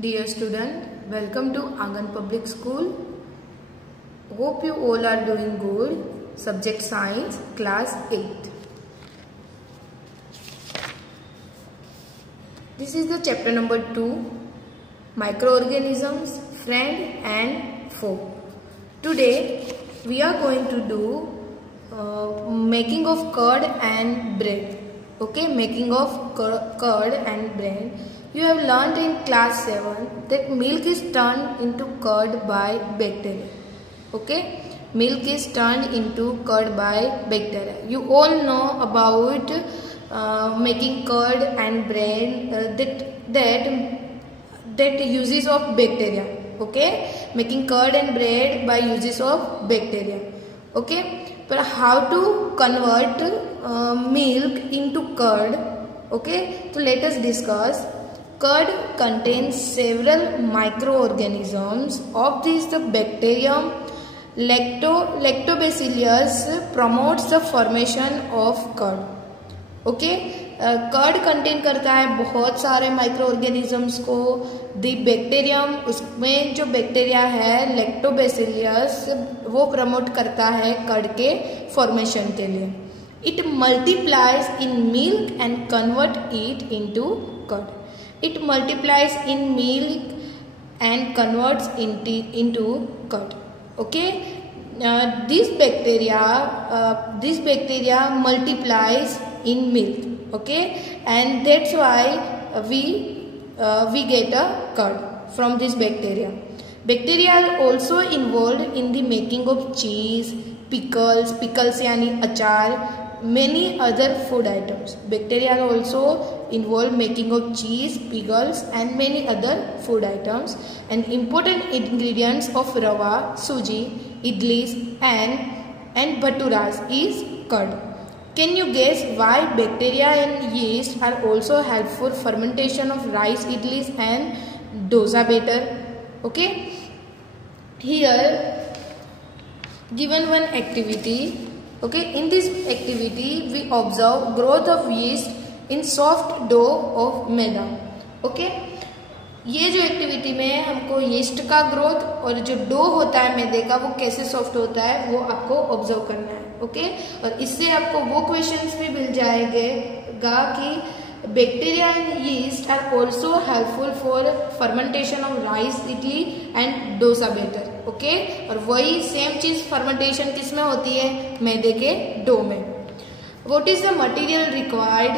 Dear student, welcome to Angan Public School. Hope you all are doing good. Subject Science, Class 8. This is the chapter number 2, Microorganisms, Friend and Foe. Today we are going to do making of curd and bread. Okay, making of curd and bread. You have learned in class 7 that milk is turned into curd by bacteria. Okay, milk is turned into curd by bacteria. You all know about making curd and bread that uses of bacteria. Okay, making curd and bread by uses of bacteria. Okay, but how to convert milk into curd? Okay, so let us discuss. Curd contains several microorganisms. Of these, the bacterium Lactobacillus promotes the formation of curd. Okay, curd contain करता है बहुत सारे micro organisms को. दी bacterium, उसमें जो bacteria है लैक्टोबैसिलियस, वो promote करता है कर्ड के फॉर्मेशन के लिए. It multiplies in milk and convert it into curd. It multiplies in milk and converts into curd. Okay, this bacteria multiplies in milk. Okay, and that's why we get a curd from this bacteria. Bacteria are also involved in the making of cheese, pickles यानी अचार, many other food items. Bacteria are also involved making of cheese, pickles and many other food items. And important ingredients of rava, suji, idlis and bhaturas is curd. Can you guess why bacteria and yeast are also helpful fermentation of rice, idlis and dosa batter? Okay, here given one activity. Okay, in this activity we observe growth of yeast in soft dough of maida. Okay, ये जो activity में हमको yeast का growth और जो dough होता है मैदे का वो कैसे सॉफ्ट होता है वो आपको ऑब्जर्व करना है. ओके, और इससे आपको वो क्वेश्चंस भी मिल जाएगा कि bacteria and yeast are also helpful for fermentation of rice, idli and dosa batter. Okay, और वही सेम चीज फर्मेंटेशन किस में होती है? मैदे के डो में. What is the material required?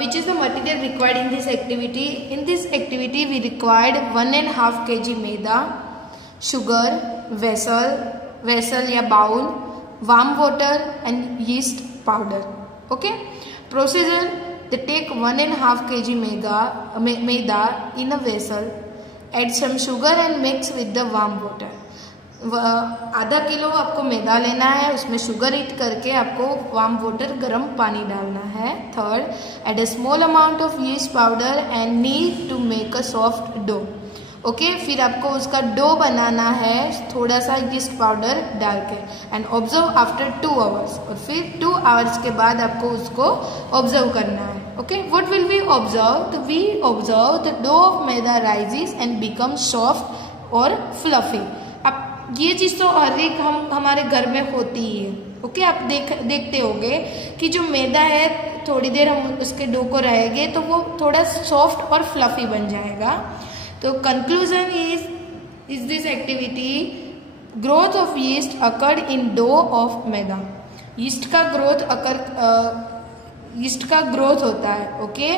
Which is the material required in this activity? In this activity we required 1.5 kg maida, sugar, vessel या bowl, warm water and yeast powder. Okay, procedure: they take 1.5 kg maida in a vessel, add some sugar and mix with the warm water. आधा kilo आपको मैदा लेना है, उसमें sugar add करके आपको warm water गर्म पानी डालना है. Third, add a small amount of yeast powder and need to make a soft dough. Okay, फिर आपको उसका डो बनाना है थोड़ा सा यीस्ट पाउडर डाल के. And observe after 2 hours. और फिर 2 आवर्स के बाद आपको उसको ऑब्जर्व करना है. Okay, what will we observe? तो we observe the dough of maida rises and become soft और फ्लफी. ये चीज तो हर एक हमारे घर में होती ही है. ओके, आप देखते होंगे कि जो मैदा है थोड़ी देर हम उसके डो को रहेंगे तो वो थोड़ा सॉफ्ट और फ्लफी बन जाएगा. तो conclusion is this activity growth of yeast occurred in dough of maida. Yeast का ग्रोथ होता है. ओके,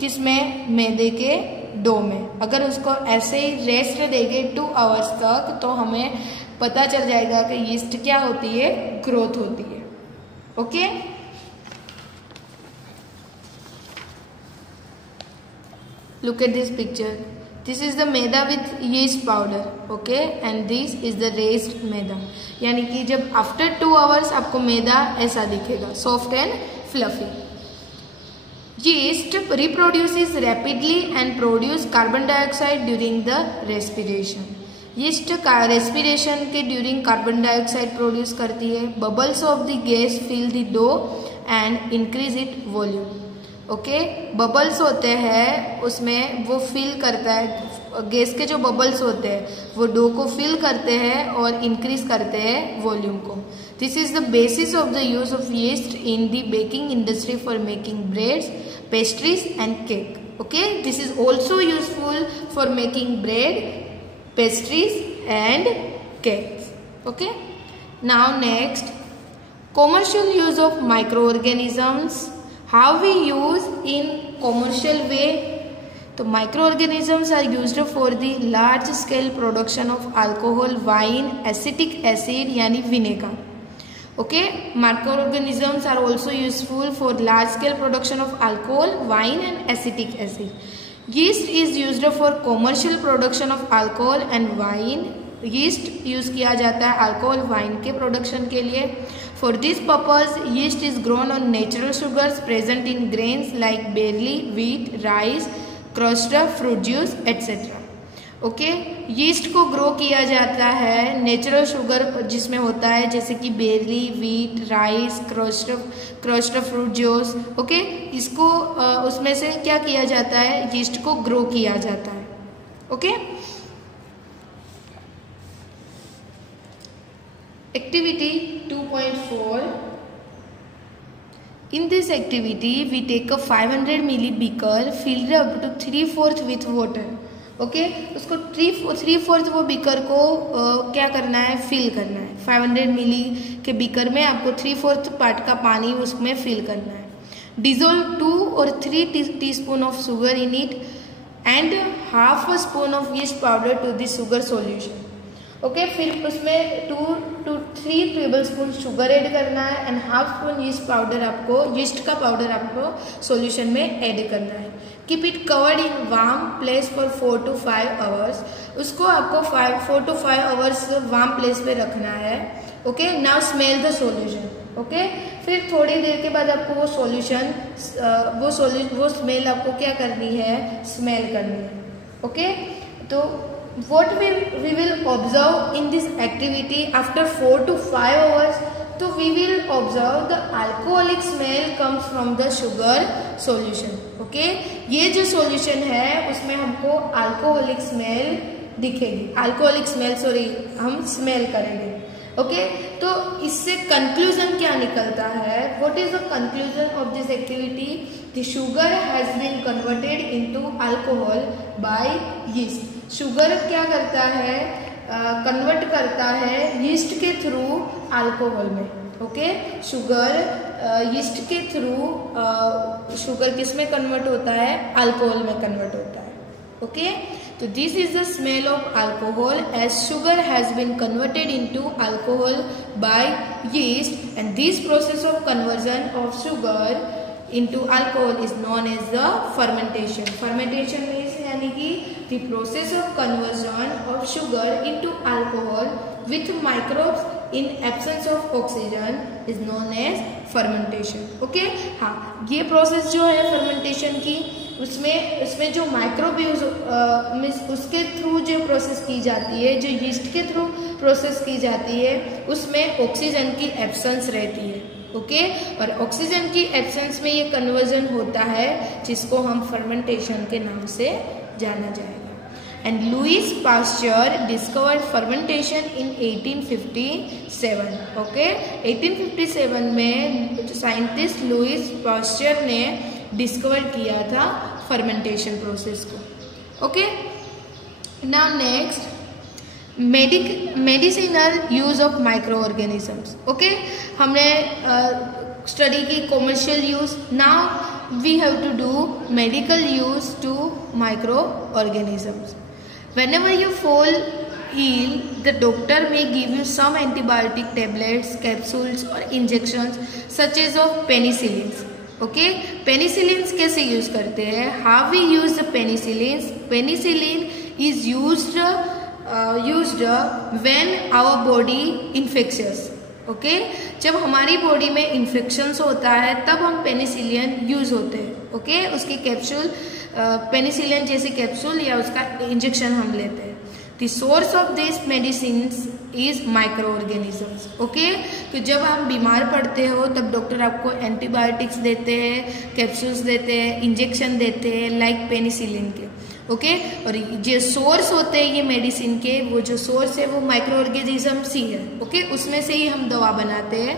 किसमें? मैदे के डो में. अगर उसको ऐसे ही रेस्ट देंगे 2 आवर्स तक तो हमें पता चल जाएगा कि यीस्ट क्या होती है, ग्रोथ होती है. Okay, look at this picture. This is the maida with yeast powder. Okay, and this is the raised maida. यानी कि जब आफ्टर 2 आवर्स आपको मैदा ऐसा दिखेगा, soft and fluffy. Yeast reproduces rapidly and produce carbon dioxide during the respiration. Yeast respiration के during carbon dioxide produce करती है. Bubbles of the gas fill the dough and increase its volume. Okay, bubbles होते हैं उसमें, वो fill करता है, gas के जो बबल्स होते हैं वो डो को फिल करते हैं और इंक्रीज करते हैं वॉल्यूम को। This is the basis of the use of yeast in the baking industry for making breads, pastries and cake. Okay, this is also useful for making bread, pastries and cakes. Okay, now next, commercial use of microorganisms, how we use in commercial way. तो microorganisms are used for the large scale production of alcohol, wine, acetic acid यानी vinegar. Okay, microorganisms are also useful for large scale production of alcohol, wine and acetic acid. Yeast is used for commercial production of alcohol and wine. Yeast use किया जाता है alcohol, wine के production के लिए। For this purpose yeast is grown on natural sugars present in grains like barley, wheat, rice, crushed fruit juice etcetera. Okay, yeast को grow किया जाता है नेचुरल शुगर जिसमें होता है जैसे कि barley, wheat, rice, crushed fruit juice. Okay, इसको उसमें से क्या किया जाता है, यीस्ट को ग्रो किया जाता है। Okay, Activity 2.4. In this activity, we take a 500 ml beaker filled up to 3/4 with water. Okay, उसको 3/4 वो बीकर को क्या करना है, फिल करना है। 500 मिली के बीकर में आपको 3/4 पार्ट का पानी उसमें फिल करना है। Dissolve 2 or 3 teaspoon of sugar in it and half a spoon of yeast powder to the sugar solution. Okay, फिर उसमें 2 to 3 टेबलस्पून शुगर ऐड करना है एंड हाफ स्पून यीस्ट का पाउडर आपको सॉल्यूशन में ऐड करना है। Keep it covered in warm place for 4 to 5 hours. उसको आपको 4 to 5 आवर्स वार्म प्लेस पे रखना है। Okay, now smell the solution. Okay, फिर थोड़ी देर के बाद आपको वो सॉल्यूशन वो स्मेल आपको क्या करनी है, स्मेल करनी है। ओके, तो what we will observe in this activity after 4 to 5 hours, तो we will observe the alcoholic smell comes from the sugar solution. Okay, ये जो solution है उसमें हमको alcoholic smell दिखेगी, alcoholic smell हम smell करेंगे। ओके, तो इससे कंक्लूजन क्या निकलता है, what is the conclusion of this activity, the sugar has been converted into alcohol by yeast. Sugar क्या करता है, कन्वर्ट करता है यीस्ट के थ्रू अल्कोहल में। ओके, शुगर यीस्ट के थ्रू शुगर किस में कन्वर्ट होता है, अल्कोहल में कन्वर्ट होता है। ओके, तो this is the smell of alcohol as sugar has been converted into alcohol by yeast and this process of conversion of sugar into alcohol is known as the fermentation. Fermentation means यानी कि the process of conversion of sugar into alcohol with microbes in absence of oxygen is known as fermentation. Okay, हाँ, ये process जो है fermentation की उसमें जो microbe use उसके थ्रू जो प्रोसेस की जाती है, जो यीस्ट के थ्रू प्रोसेस की जाती है, उसमें ऑक्सीजन की एब्सेंस रहती है। ओके, और ऑक्सीजन की एब्सेंस में ये कन्वर्जन होता है जिसको हम फर्मेंटेशन के नाम से जाना जाएगा। And Louis Pasteur discovered fermentation in 1857। Okay, 1857 में साइंटिस्ट लुइस पास्चर ने डिस्कवर किया था फर्मेंटेशन प्रोसेस को। Okay, now next, medicinal use of microorganisms. Okay, हमने स्टडी की commercial use, now we have to do medical use to microorganisms. Whenever you fall ill, the doctor may give you some antibiotic tablets, capsules or injections such as of penicillins. Okay, penicillins कैसे use करते हैं, how we use the penicillins, penicillin is used when our body infectious. Okay, जब हमारी body में infections होता है तब हम पेनिसिलिन यूज होते हैं। ओके, उसकी कैप्सूल पेनिसिलिन जैसे कैप्सूल या उसका इंजेक्शन हम लेते हैं। The source of this medicines is micro organisms. Okay, तो जब हम बीमार पड़ते हो तब डॉक्टर आपको एंटीबायोटिक्स देते हैं, कैप्सूल्स देते हैं, इंजेक्शन देते हैं लाइक पेनिसिलिन के। ओके, और जो सोर्स होते हैं ये मेडिसिन के, वो जो सोर्स है वो माइक्रो ऑर्गेनिजम्स ही है। ओके, उसमें से ही हम दवा बनाते हैं।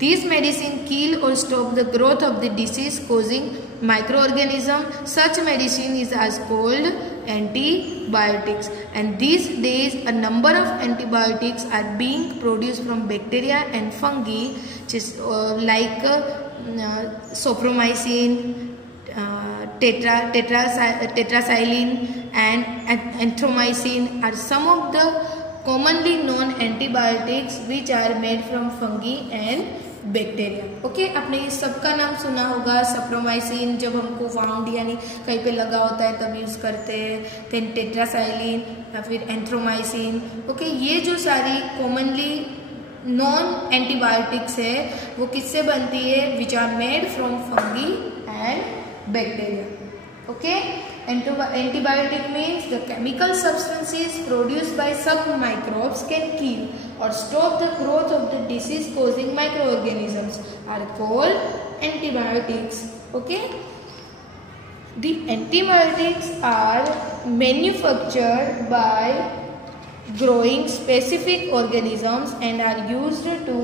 These medicine kill or stop the growth of the disease causing microorganism. Such medicine is as called antibiotics. And these days a number of antibiotics are being produced from bacteria and fungi, just like sopromycin, tetracycline and anthromycin are some of the commonly known antibiotics which are made from fungi and bacteria. Okay, आपने इस सबका नाम सुना होगा। सप्रोमाइसिन जब हमको wound यानी कहीं पे लगा होता है तब यूज करते हैं, फिर टेट्रासाइलिन या फिर एंथ्रोमाइसिन। ओके, ये जो सारी कॉमनली नॉन एंटीबायोटिक्स है वो किससे बनती है? Which are made from fungi and bacteria. Okay, antibiotic means the chemical substances produced by some microbes can kill or stop the growth of the disease causing microorganisms are called antibiotics. Okay, the antibiotics are manufactured by growing specific organisms and are used to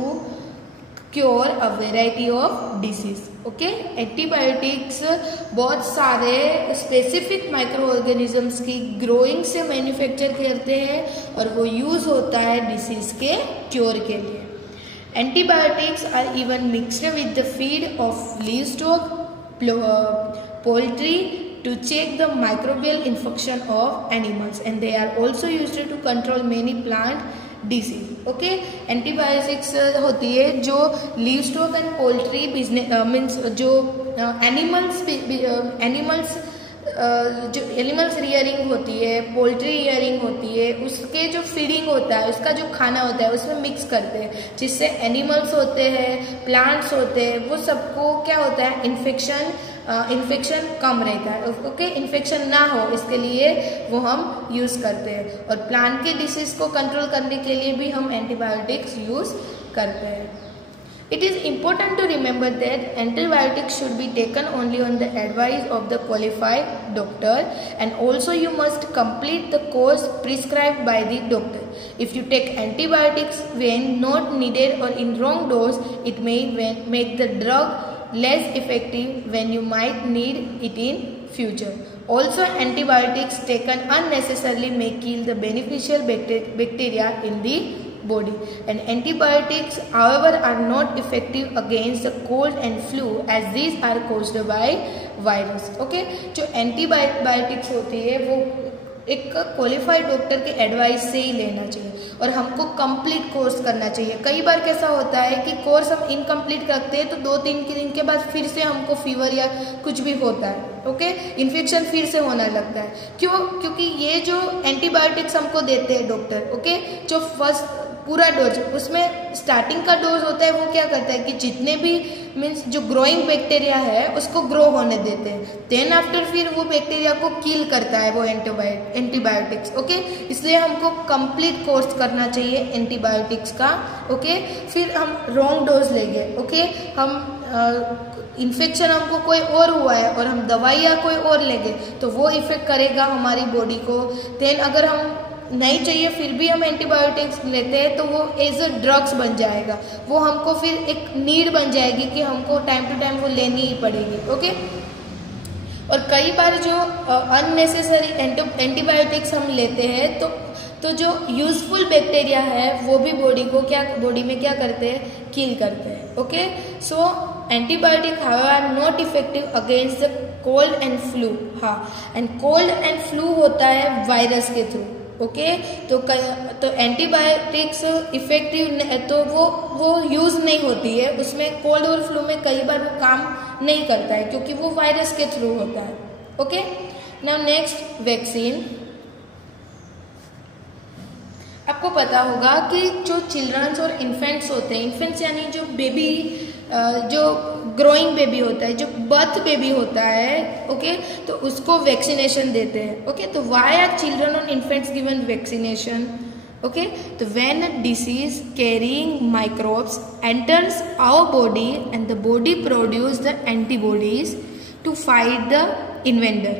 cure a variety of disease. Okay, antibiotics बहुत सारे specific micro organisms की growing से manufacture करते हैं और वो use होता है डिसीज के क्योर के लिए। Antibiotics are even mixed with the feed of livestock, poultry to check the microbial infection of animals, and they are also used to control many plant disease. Okay, antibiotics होती है जो लिवस्टॉक and poultry business means जो animals rearing होती है, poultry rearing होती है, उसके जो फीडिंग होता है, उसका जो खाना होता है उसमें मिक्स करते हैं, जिससे एनिमल्स होते हैं, प्लांट्स होते हैं, वो सबको क्या होता है? इन्फेक्शन कम रहता है। ओके, इन्फेक्शन ना हो इसके लिए वो हम यूज करते हैं, और प्लांट के डिसीज को कंट्रोल करने के लिए भी हम एंटीबायोटिक्स यूज करते हैं। It is important to remember that antibiotics should be taken only on the advice of the qualified doctor, and also you must complete the course prescribed by the doctor. If you take antibiotics when not needed or in wrong dose, it may make the drug less effective when you might need it in future. Also, antibiotics taken unnecessarily may kill the beneficial bacteria in the body, and antibiotics however are not effective against the cold and flu as these are caused by virus. Okay, जो antibiotics होती है वो एक qualified doctor के advice से ही लेना चाहिए, और हमको कंप्लीट कोर्स करना चाहिए। कई बार कैसा होता है कि कोर्स हम इनकम्प्लीट करते हैं तो 2-3 दिन के बाद फिर से हमको फीवर या कुछ भी होता है। ओके, इन्फेक्शन फिर से होने लगता है। क्यों? क्योंकि ये जो एंटीबायोटिक्स हमको देते हैं डॉक्टर, ओके, जो फर्स्ट पूरा डोज, उसमें स्टार्टिंग का डोज होता है वो क्या करता है कि जितने भी मीन्स जो ग्रोइंग बैक्टीरिया है उसको ग्रो होने देते हैं, देन आफ्टर फिर वो बैक्टीरिया को किल करता है वो एंटीबायोटिक्स। ओके, इसलिए हमको कंप्लीट कोर्स करना चाहिए एंटीबायोटिक्स का। ओके, फिर हम रॉन्ग डोज लेंगे, ओके, हम इन्फेक्शन हमको कोई और हुआ है और हम दवाइयाँ कोई और लेंगे तो वो इफेक्ट करेगा हमारी बॉडी को। देन अगर हम नहीं चाहिए फिर भी हम एंटीबायोटिक्स लेते हैं तो वो एज अ ड्रग्स बन जाएगा, वो हमको फिर एक नीड बन जाएगी कि हमको टाइम टू टाइम वो लेनी ही पड़ेगी। ओके, और कई बार जो अननेसेसरी एंटीबायोटिक्स हम लेते हैं तो जो यूजफुल बैक्टीरिया है वो भी बॉडी में क्या करते हैं? किल करते हैं। Okay, so antibiotic however are not effective against the cold and flu. हाँ, एंड कोल्ड एंड फ्लू होता है वायरस के थ्रू। ओके, तो एंटीबायोटिक्स इफेक्टिव तो वो यूज नहीं होती है, उसमें कोल्ड और फ्लू में कई बार वो काम नहीं करता है क्योंकि वो वायरस के थ्रू होता है। Okay, now next vaccine. आपको पता होगा कि जो चिल्ड्रंस और इन्फेंट्स होते हैं, इन्फेंट्स यानी जो बेबी, जो ग्रोइंग बेबी होता है, जो बर्थ बेबी होता है, ओके, तो उसको वैक्सीनेशन देते हैं। ओके, तो व्हाई आर चिल्ड्रन और infants given vaccination? Okay, so when a disease carrying microbes enters our body and the body produces the antibodies to fight the invader.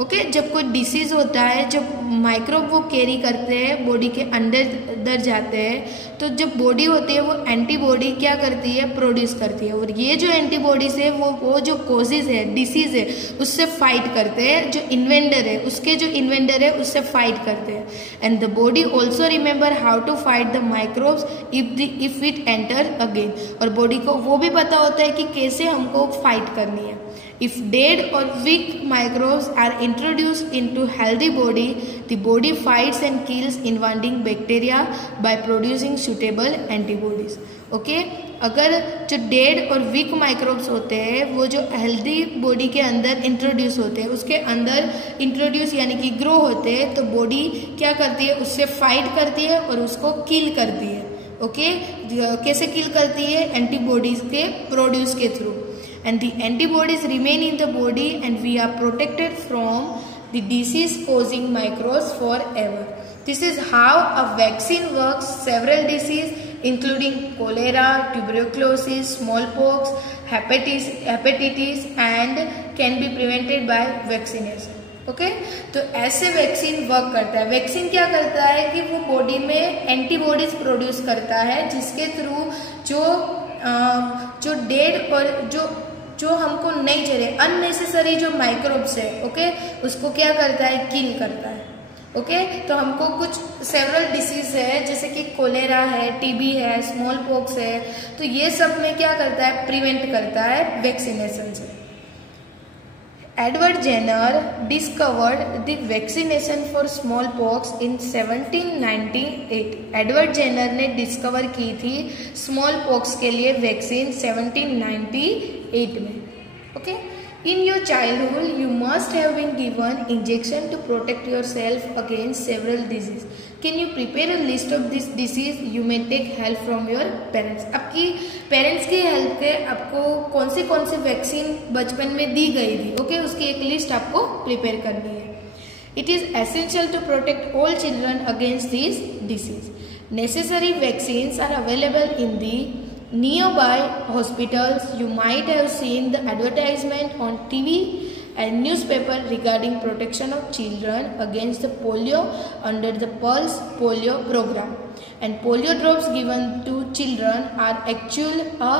Okay जब कोई डिसीज होता है, जब माइक्रोब वो कैरी करते हैं बॉडी के अंदर जाते हैं, तो जब बॉडी होती है वो एंटीबॉडी क्या करती है, प्रोड्यूस करती है, और ये जो एंटीबॉडीज है वो जो कोजेज है, डिसीज है, उससे फाइट करते हैं, जो इन्वेंडर है उसके जो इन्वेंडर है उससे फाइट करते हैं. And the body also remember how to fight the microbes if it enter again. और बॉडी को वो भी पता होता है कि कैसे हमको फाइट करनी है. If dead or weak microbes are introduced into healthy body, the body fights and kills invading bacteria by producing suitable antibodies. Okay? अगर जो डेड और वीक माइक्रोब्स होते हैं वो जो हेल्दी बॉडी के अंदर इंट्रोड्यूस होते हैं, उसके अंदर इंट्रोड्यूस यानी कि ग्रो होते हैं, तो बॉडी क्या करती है, उससे फाइट करती है और उसको किल करती है. ओके कैसे किल करती है, एंटीबॉडीज के प्रोड्यूस के through. And the antibodies remain in the body and we are protected from the disease causing microbes forever. This is how a vaccine works. Several diseases including cholera, tuberculosis, smallpox, hepatitis and can be prevented by vaccination. Okay तो ऐसे vaccine work करता है. Vaccine क्या करता है कि वो body में एंटीबॉडीज प्रोड्यूस करता है जिसके थ्रू जो डेड और जो हमको नहीं चाहिए अननेसेसरी जो माइक्रोब्स है, ओके उसको क्या करता है, किल करता है. ओके तो हमको कुछ सेवरल डिसीज है जैसे कि कोलेरा है, टीबी है, स्मॉल पॉक्स है, तो ये सब में क्या करता है, प्रिवेंट करता है वैक्सीनेशन से. Edward Jenner discovered the vaccination for smallpox in 1798. Edward Jenner ने डिस्कवर की थी स्मॉल पॉक्स के लिए वैक्सीन 1798 में. Okay In your childhood, you must have been given injection to protect yourself against several diseases. Can you prepare a list of this disease? You may take help from your parents. आपकी parents की help के आपको कौन से vaccine बचपन में दी गई थी, ओके उसकी एक लिस्ट आपको प्रिपेयर करनी है. It is essential to protect all children against these diseases. Necessary vaccines are available in the nearby hospitals. You might have seen the advertisement on TV and newspaper regarding protection of children against the polio under the Pulse Polio program. And polio drops given to children are actually a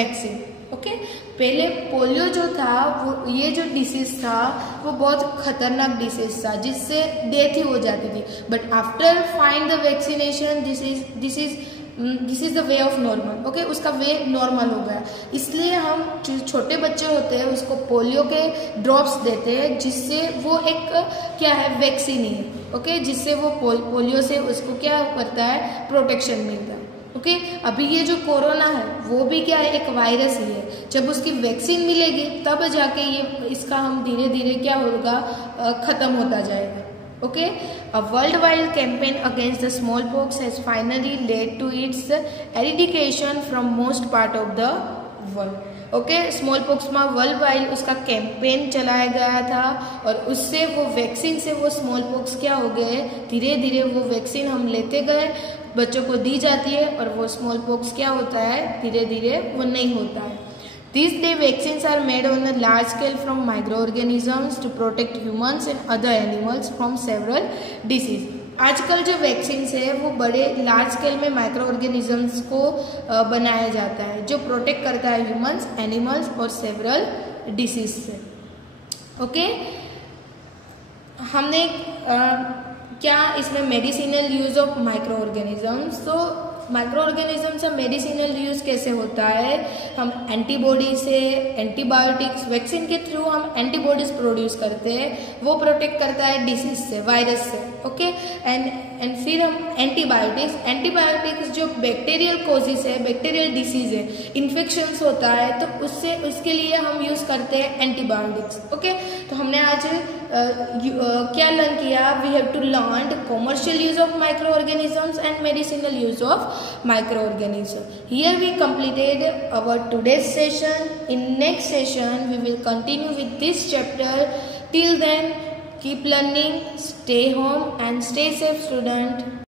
vaccine. Okay पहले polio जो था वो ये जो disease था वो बहुत खतरनाक डिसीज था जिससे डेथ ही हो जाती थी. But after find the vaccination this is the way of normal. Okay उसका वे नॉर्मल हो गया. इसलिए हम जो छोटे बच्चे होते हैं उसको पोलियो के ड्रॉप्स देते हैं जिससे वो एक क्या है, वैक्सीन ही है. ओके जिससे वो पोलियो से उसको क्या करता है, प्रोटेक्शन मिलता है. ओके अभी ये जो कोरोना है वो भी क्या है, एक वायरस ही है. जब उसकी वैक्सीन मिलेगी तब जाके ये इसका हम धीरे धीरे क्या होगा, खत्म होता जाएगा. Okay a worldwide campaign against the smallpox has finally led to its eradication from most part of the world. Okay small pox में वर्ल्ड वाइड उसका कैंपेन चलाया गया था और उससे वो वैक्सीन से वो स्मॉल पॉक्स क्या हो गए, धीरे धीरे वो वैक्सीन हम लेते गए, बच्चों को दी जाती है और वो स्मॉल पॉक्स क्या होता है, धीरे धीरे वो नहीं होता है. These day vaccines are made on a large scale from microorganisms to protect humans and other animals from several diseases. आजकल जो वैक्सीन्स है वो बड़े लार्ज स्केल में माइक्रो ऑर्गेनिजम्स को बनाया जाता है जो प्रोटेक्ट करता है ह्यूमंस, एनिमल्स और सेवरल डिसीज से. ओके हमने क्या इसमें medicinal use of micro organisms. तो माइक्रो ऑर्गेनिजम्स का मेडिसिनल यूज कैसे होता है, हम एंटीबॉडी से, एंटीबायोटिक्स, वैक्सीन के थ्रू हम एंटीबॉडीज प्रोड्यूस करते हैं, वो प्रोटेक्ट करता है डिसीज से, वायरस से. ओके एंड फिर हम एंटीबायोटिक्स जो बैक्टीरियल कोजिस है, बैक्टीरियल डिसीज है, इन्फेक्शंस होता है तो उसके लिए हम यूज करते हैं एंटीबायोटिक्स. ओके तो हमने आज क्या लर्न किया, we have to learn commercial use of microorganisms and medicinal use of microorganism. Here we completed our today's session. In next session we will continue with this chapter. Till then keep learning, stay home and stay safe student.